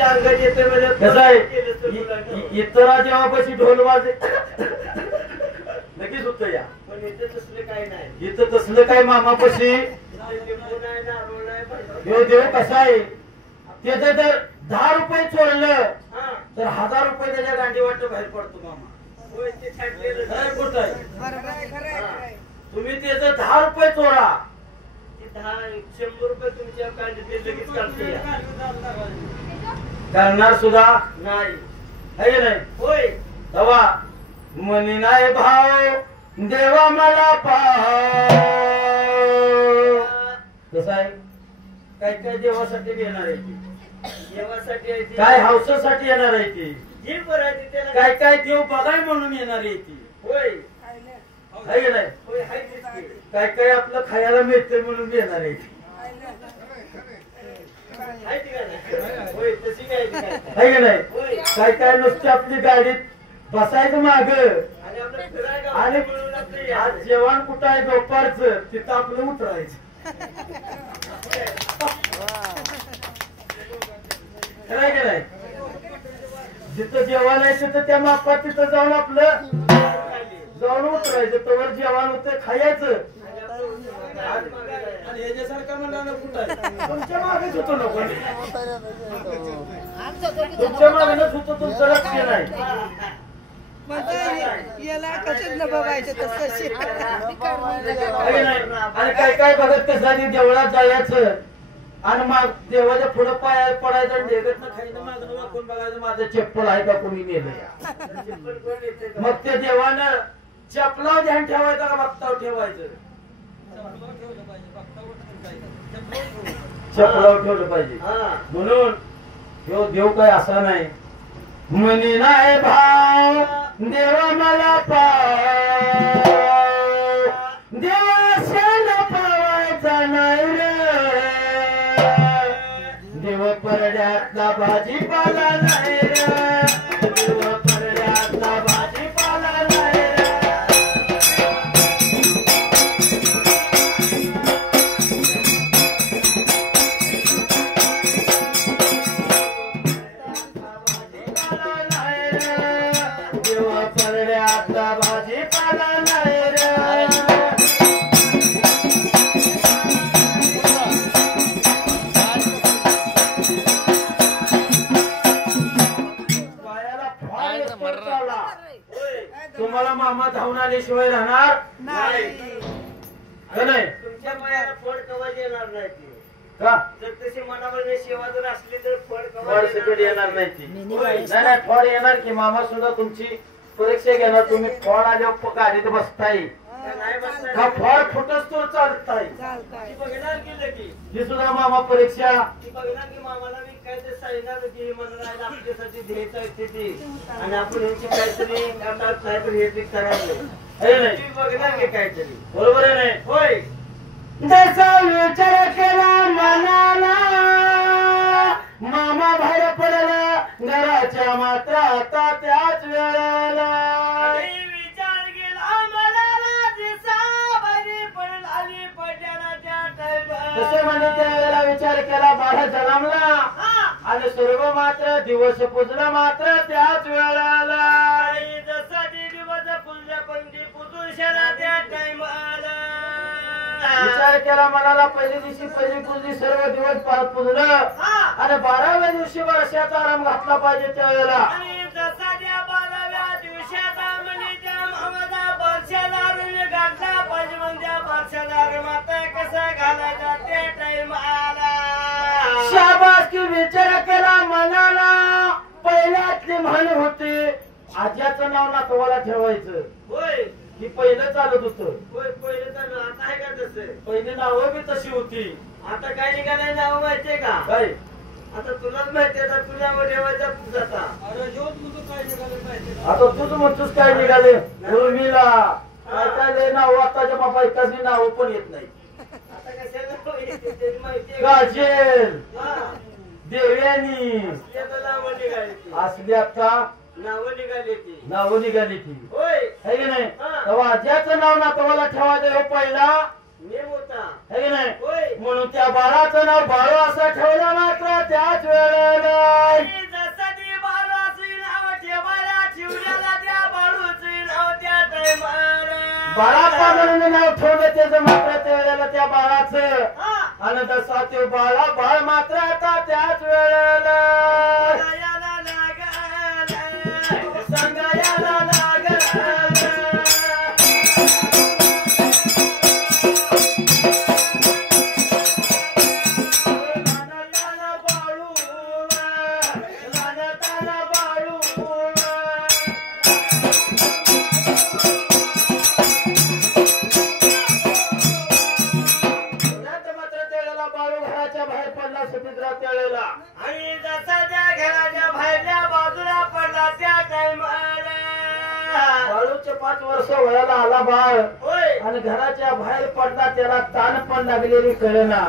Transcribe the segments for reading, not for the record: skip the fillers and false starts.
कसं आहे इतरा जेव्हापाशी ढोल वाजे लगेच होत या पण इथं तसलं काय नाही इथं तसलं काय मामापाशी देव कसा आहे त्याचं जर 10 रुपये चोरलं तर 1000 रुपये त्याच्या गांडी वाटत बाहेर पडतो मामा तुम्ही त्याचं 10 रुपये चोरा 100 रुपये तुमच्या गांडीत लगेच काढते करणार सुद्धा नाही आहे नाही होय तवा मनी नाही भाव देवा मला पाव कसं आहे काय काय देवासाठी येणार आहे ती देवासाठी काय हौसासाठी येणार आहे ती काय काय देव बघाय म्हणून येणार आहे ती होय आहे नाही काय काय आपलं खायला मिळते म्हणून येणार आहे ती काय काय नुसते आपली गाडीत बसायचं माग आणि आज जेवण कुठं आहे दुपारचं तिथं आपलं उतरायचं खरंय की नाही जिथं जेवण आहे तिथं त्या मापात तिथं जाऊन आपलं जाऊन उतरायचं तवर जेवण होतं खायचं आणि याच्यासारखं म्हणलं कुठं तुमच्या मागेच होतो नको तुमच्या मागेच होतो तुमचं लक्ष नाही याला कशात बघायचं आणि काय काय बघत कसं देवळात जायचं आणि मग देवाच्या पुढं पाय पडायचं ढेगत खायचं मागणं वाकून बघायचं माझं चप्पल आहे का कोणी नेलं मग ते देवानं चपलावर ध्यान ठेवायचं का बघतावर ठेवायचं चपलावर ठेवलं पाहिजे म्हणून ह्यो देव काय असा नाही म्हणे नाही भाव देवा मला पाव देवाशाला पावायचा नाही रे देव परड्यातला भाजीपाला नाही रे देव परड्यातला भाजीपाला नाही रे परड्यातला भाजीपाला नाही रे तुम्हाला मामा धावून आल्याशिवाय राहणार नाही तुमच्या पायाला फळ कवच येणार नाही का जर तशी मनामध्ये सेवा जर असली तर फळ सकट येणार नाही ती नाही फळ येणार की मामा सुद्धा तुमची परीक्षा घेणार तुम्ही फळ आल्यावर गाडीत बसताय का फळ फुटच तो चालताय बघणार की ही सुद्धा मामा परीक्षा बघणार की मामाला मी काहीतरी सांगणार की मला आपल्यासाठी द्यायचं आहे ती आणि आपण यांची काहीतरी काहीतरी हे करायला बघणार की काहीतरी बरोबर आहे नाही होय जसा विचार केला मनाला मामा बाहेर पडला घराच्या मात्र आता त्याच वेळेला विचार केला मनाला दिसा बाहेर पडला पडल्याला त्या तसे म्हणजे त्यावेळेला विचार केला बाळा जन्मला आणि सर्व मात्र दिवस पुजला मात्र त्याच वेळेला जसा दिवस पुजल्या पंजी पुरुषाला त्या टाइम आला विचार केला मनाला पहिल्या दिवशी पहिली पूजली सर्व दिवस पार पुजलं आणि 12व्या दिवशी वर्षाचा आराम घातला पाहिजे त्यावेळेला जसा त्या 12व्या दिवसाचा म्हणजे त्या मामाचा वर्षाला घातला पाहिजे म्हणजे वर्षाला माता कसा घालायचा ते टाइम आला शाबास की विचार केला मनाला पहिल्यातली म्हण होती आज्याचं नाव नातवाला ठेवायचं होय ही पहिलं चालत होतं पहिलं चालू आता आहे का तसं पहिली नावं बी तशी होती आता काय निघालाय नाव माहितीये का काय आता तुलाच माहितीये आता तू नाव ठेवायचं जाता आता तूच म्हणतोस काय निघाले उर्मिला काय काय नाव आताच्या बाबा एकाच नाव पण येत नाही आता कशाला माहितीये गाजेल देव्यानी असली आता नावं निघाली ती होय है की नाही तेव्हा ज्याचं नाव नातवाला ठेवायचं हे पहिला नेम होता है की नाही म्हणून त्या बाळाचं नाव बाळू असं ठेवलं मात्र त्याच वेळेला बाळाप्पा म्हणून नाव ठेवलं त्याचं मात्र त्यावेळेला त्या बाळाचं आणि तसा ते बाळ मात्र आता त्याच वेळेला सांगायला आणि जसा त्या घराच्या बाहेरच्या बाजूला पडला त्या टाइमाला बाळूचे 5 वर्ष वयाला आला बाळ आणि घराच्या बाहेर पडला त्याला ताण पण लागलेली कळना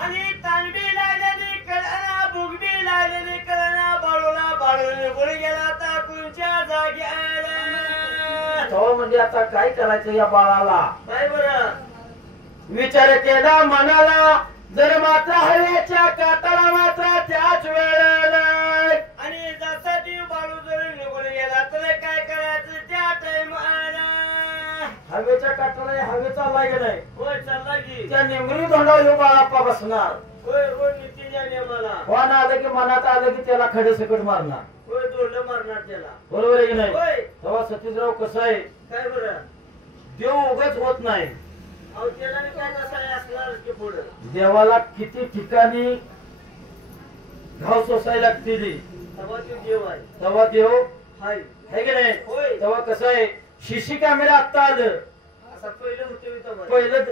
आणि ताणबी लागलेली कळना भुगबी लागलेली कळना बाळू निघून गेला टाकूनच्या जाग्याला तो म्हणजे आता काय करायचं या बाळाला काय बरं विचार केला मनाला जर मात्र हवेच्या काटाला मात्र त्याच वेळेला आणि जसा ती बाळू जर निघून गेला तर काय करायचं त्या टाइमाला हवेच्या काटाला हवे चाललाय की नाही होय चाललाय की त्या निमरी धोंडावर बाळाप्पा बसणार होय रोज नितीच्या नियमाला कोण आलं की मनात आलं की त्याला खडे सकट मारणार होय दोंड मारणार त्याला बरोबर आहे की नाही होय तेव्हा सतीशराव कसं आहे काय बरं देव उगाच होत नाही देवाला किती ठिकाणी घाव सोसायला लागतील तेव्हा देव हाय की नाही तेव्हा कसं आहे शिशी कॅमेरा आता आलं पहिलं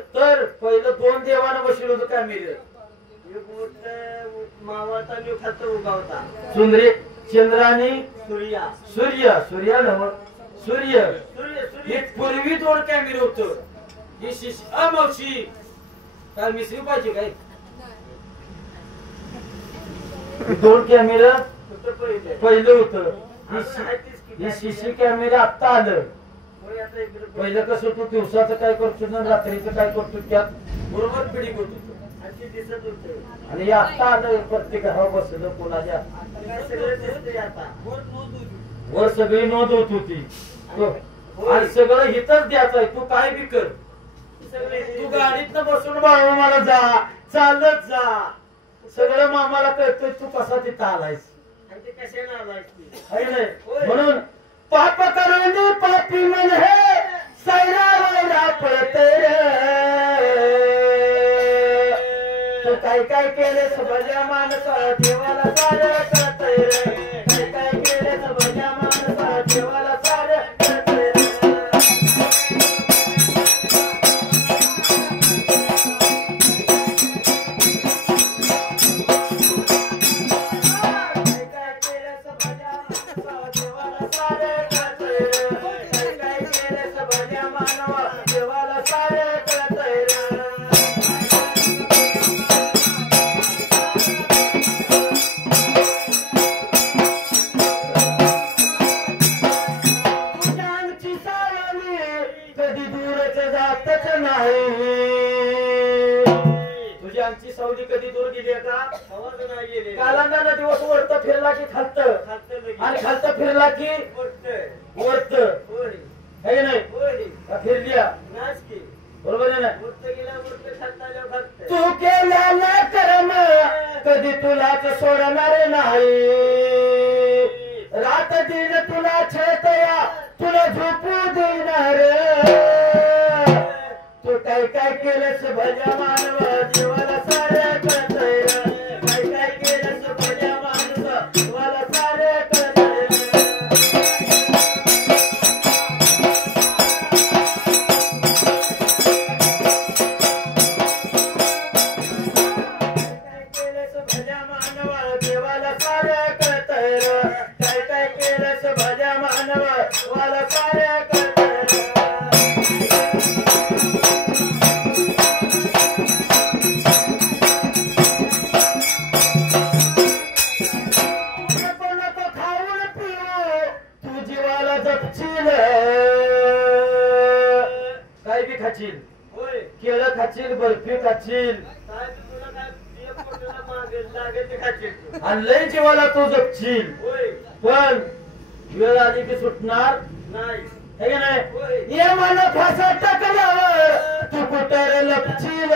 2 देवानं बसलं होतं कॅमेरे मावाचा खात उगावता चंद्राने सूर्य नव सूर्य हे पूर्वी 2 कॅमेरे होतं ही शिशी मावशी काय मिसरी पाहिजे काय 2 कॅमेरा पहिलं होतं हे शिशी कॅमेरा आता आलं पहिलं कसं होतं दिवसाचं काय करतो ना रात्रीचं काय करतो त्यात बरोबर पिढी होत होत आणि हे आता आलं प्रत्येक घरावर बसलं कोणाच्या वर सगळी नोंद होत होती आणि सगळं हितच द्यायचं आहे तू काय बी कर तू गाडीत बसून बाळू मला जा चालत जा सगळं मामाला कळतोय तू कसा तिथं आलायस म्हणून पाप करून पापी मन हे सैरा पडते तू काय केलेस भल्या माणसा देवाला सारे कळतंय रे काय केलेस भल्या माणसा देवाला सारे कळतंय तुझी आमची सावली कधी दूर गेली का कालांना दिवस वरत फिरला की खालत आणि खालत फिरला की वरत हे नाही फिरली बरोबर आहे ना तू केलेला कर्म कधी तुलाच सोडणार नाही रात दिन तुला छेतया तुला झोपू देणार तू काय केलंस भल्या मानव देवाला सारे कळतंय काय केलंस भल्या मानव देवाला सारे कळतंय काय केलंस भल्या मानव देवाला सारे कळतंय काय केलंस भल्या मानव देवाला सारे कळतंय काय बी खाशील केळं खाशील बर्फी खाशील आणि लय जीवाला तो जपशील पण वेळ आली की सुटणार नाही है की नाही ये मला फासा टाकल्यावर तू कुठे लपशील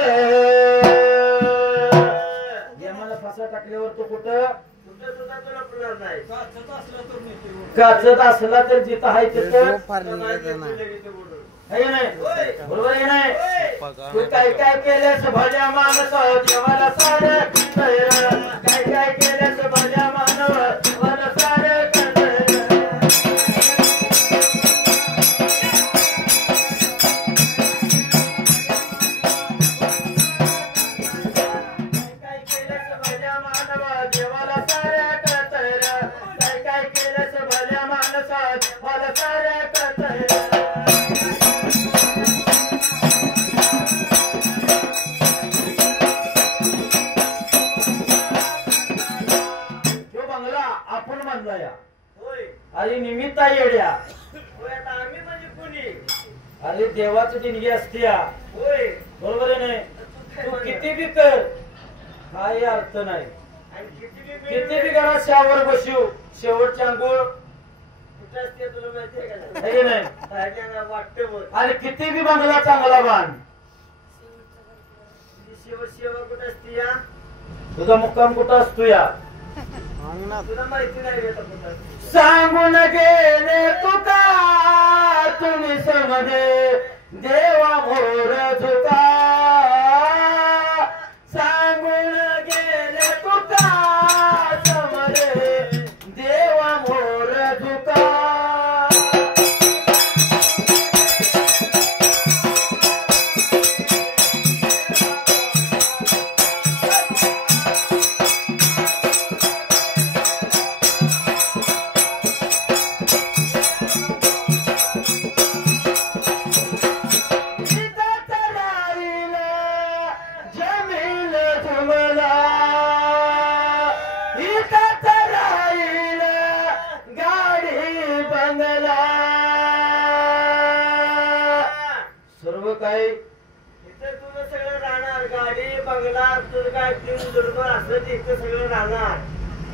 ये मला फासा टाकल्यावर तू कुठं सुद्धा तुला लपणार नाही काचत असला तर जिथं आहे तिथं है नाही बरोबर आहे नाही तू काय काय केल्यास भल्या माणसा देवाला सारे काय काय केल्यास भल्या मानव देवाला सारे अरे निमित्त येड्या आम्ही म्हणजे कोणी अरे देवाची देणगी असते होय बरोबर आहे नाही तू किती बी कर काही अर्थ नाही किती बी घरात शावर बसू शेवटची अंघोळ कुठे असते तुला माहिती आहे नाही वाटत आणि किती बी बंगला चांगला बांध शेवा कुठे असते या तुझा मुक्काम कुठं असतो या तुला माहिती नाही सांगून गेले तुका तुम्ही समजे देवा मोर झुका सांगून गेले तुका समजे देवा मोर झुका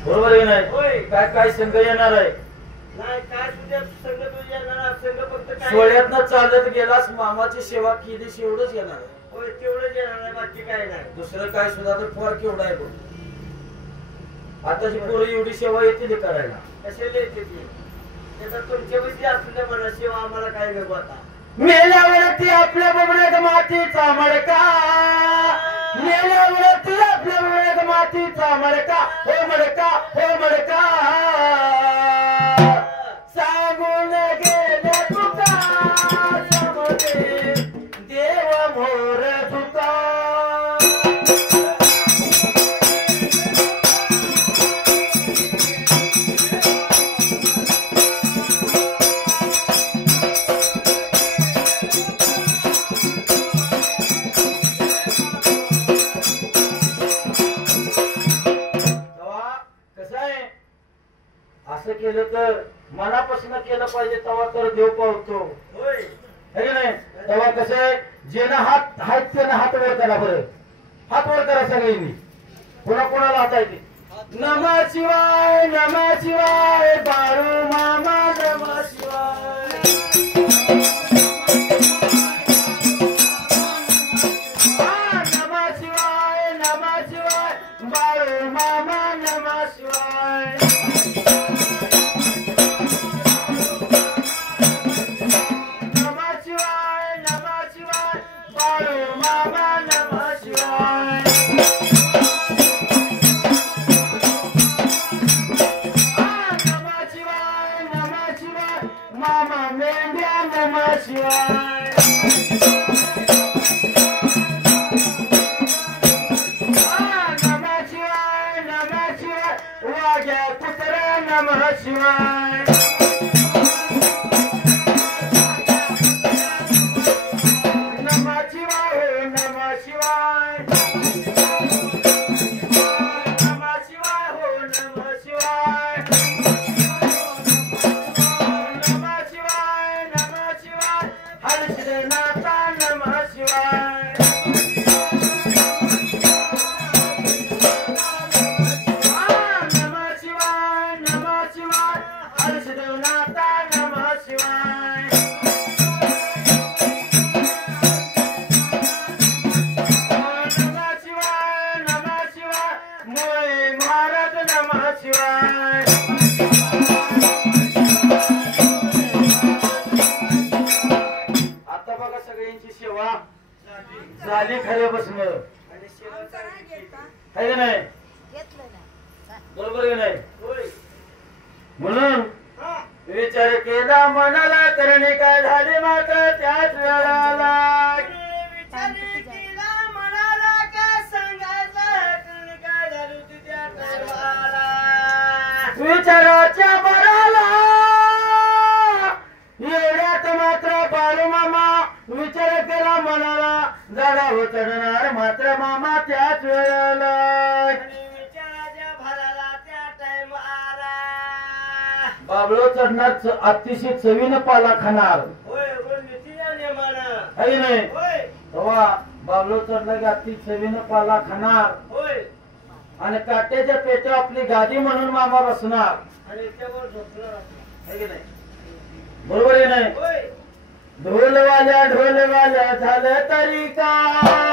बरोबर आहे नाही काय काय संघ येणार आहे नाही काय तुझ्या संघ तुझ्या येणार संघ फक्त सोहळ्यातनं चालत गेलास मामाची सेवा केली एवढंच येणार आहे होय तेवढंच येणार आहे बाकी काय नाही दुसरं काय सुद्धा तर फॉर केवढा आहे बघ आताची पोरं एवढी सेवा येते करायला कशाला येते ती त्याचा तुमच्या पैसे असल्या म्हणा सेवा आम्हाला काय नको आता मेल्यावरती आपल्या बबड्यात मातीचा मडका मेल्यावरती आपल्या बबड्यात मातीचा मडका हे मडका हे मडका सांगून गेले तुका समजे देवा मोर तुका असं केलं तर मनापासून केलं पाहिजे तेव्हा तर देव पावतो होय है की नाही तेव्हा कसं आहे ज्यानं हात आहेत त्यानं हात वर करा बरं हात वर करा सगळ्यांनी कोणा कोणाला हात आहे ते नमः शिवाय बाळू मामा नमः शिवाय नमः शिवाय बाळू मामा नमः शिवाय नमः शिवाय नमः शिवाय नमः शिवाय नमः शिवाय हो नमः शिवाय नमः शिवाय हर श्रीनाथा नमः शिवाय नमः शिवाय हर श्रीनाथ मनाला करणे काय झाले मात्र त्याच वेळाला विचाराच्या बराला येण्यात मात्र बाळू मामा विचार केला मनाला झाडा चढणार मात्र मामा त्याच वेळेला विचाराच्या भराला त्या टाइम आला बाबळो चढणार अतिशय चवीनं पाला खाणार आहे नाही तेव्हा बाबळो चढला की अति चवीनं पाला खाणार आणि काट्याच्या पेट्या आपली गादी म्हणून मामा बसणार आणि त्यावर झोपणार नाही बरोबर आहे नाही ढोलवाल्या झालं तरी का